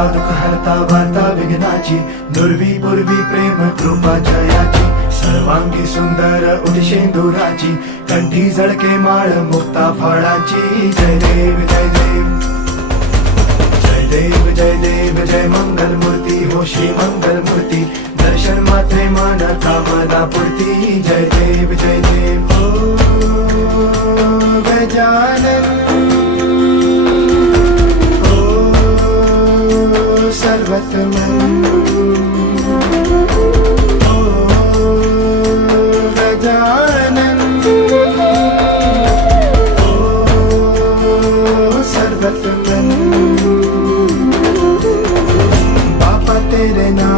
हरता दुःख हरता वार्ता विघ्नाची, दुर्वी पूर्वी प्रेम कृपा जयाची, सर्वांगी सुंदर उदिशेंदुराची, कंठी झळके माळ मुक्ता फळाची. जय देव जय देव जय देव जय देव जय मंगल मूर्ती हो श्री मंगल मूर्ती, दर्शन मात्रे मन कामना पूर्ती. जय देव जय देव हो गजानन सर्वतमन ओ गजानन ओ सर्वतमन. बापा तेरे नाम